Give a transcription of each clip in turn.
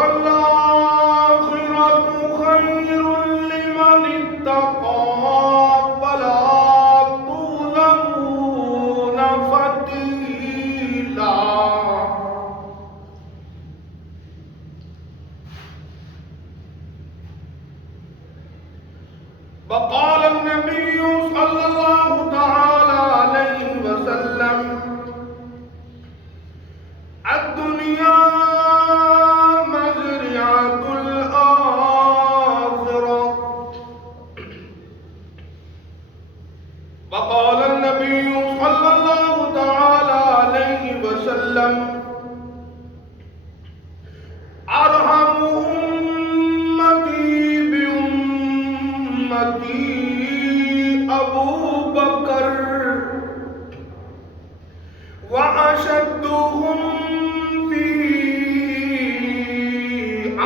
والآخرة خير لمن اتقى ولا تظلمون فتيلا. وقال النبي صلى الله تعالى عليه وسلم الدنيا مزرعة الآخرة. وقال النبي صلى الله تعالى عليه وسلم أرحم أمتي بأمتي أبو بكر وأشدهم في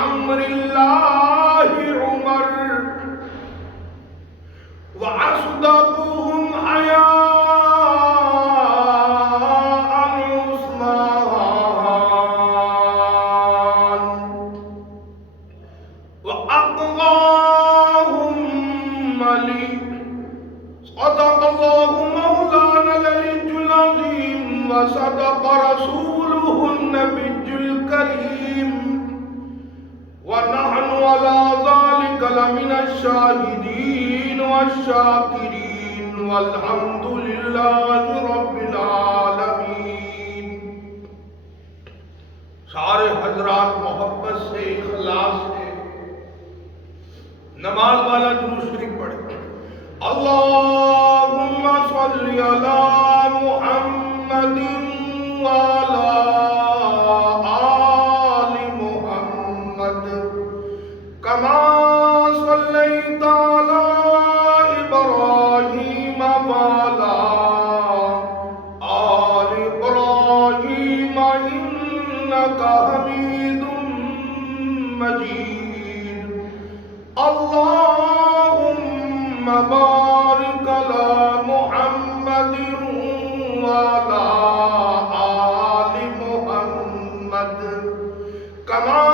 أمر الله عمر وأصدقهم حياء عثمان وأقواهم علي. صدق الله مولانا العلي العظيم وصدق رسوله النبي الكريم ونحن على ذلك لمن الشاهدين والشاكرين والحمد لله رب العالمین. سارے حضرات محبت سے اخلاص سے نماز والا درود شریف پڑھیں. اللهم صل على محمد وعلى آل محمد كما صليت على إبراهيم وعلى آل إبراهيم إنك حميد مجيد. اللهم بارك على محمد وعلى آل محمد كما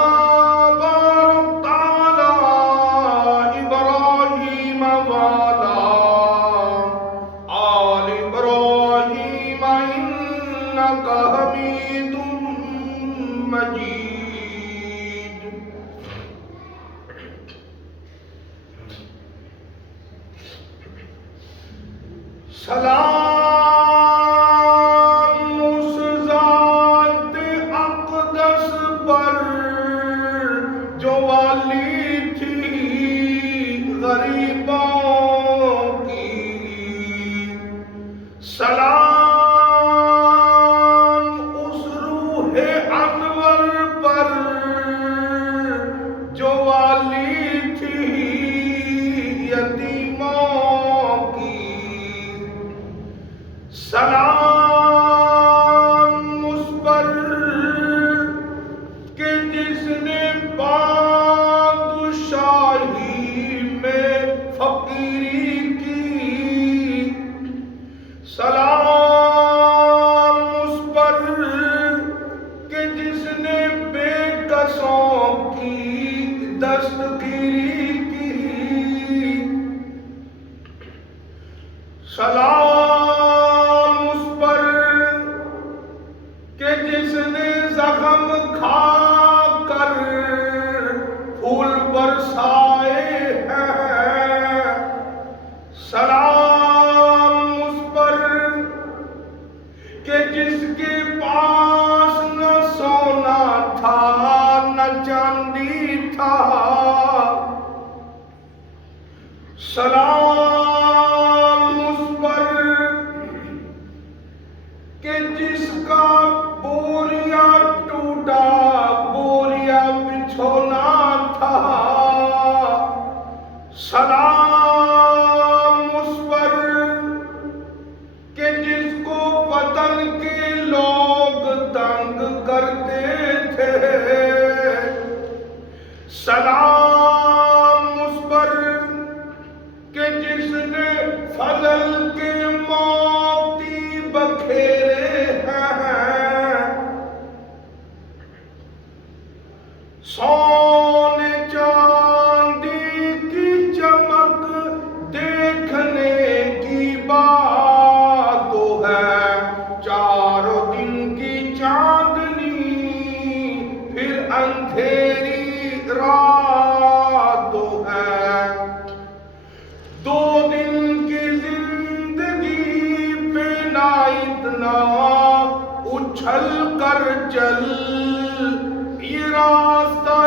باركت على إبراهيم وعلى آل إبراهيم إنك حميد مجيد. سلام اس ذات اقدس پر جو والی تھی غریبوں کی. سلام اس روح انور پر جو والی تھی یتیموں کی. سلام اس پر کہ جس نے بادشاہی میں فقیری کی. سلام اس پر کہ جس نے بے کسوں کی دستگیری کی. سلام اس پر کہ جس نے زخم کھا کر پھول برسائے ہیں. سلام اس پر کہ جس کے پاس نہ سونا تھا نہ چاندی تھا. سلام اس پر کہ جس کا بوریا ٹوٹا بوریا بچھونا تھا. سلام اس پر کہ جس کو وطن کے لوگ تنگ کرتے تھے. سلام اس پر کہ جس نے فضل کے موتی بکھیرے ہیں. سونے چاندی کی چمک دیکھنے کی بات تو ہے، چاروں دن کی چاندنی پھر اندھیری رات تو ہے، 2 دن کی زندگی پہ نہ اتنا اچھل کر چل، یہ راستہ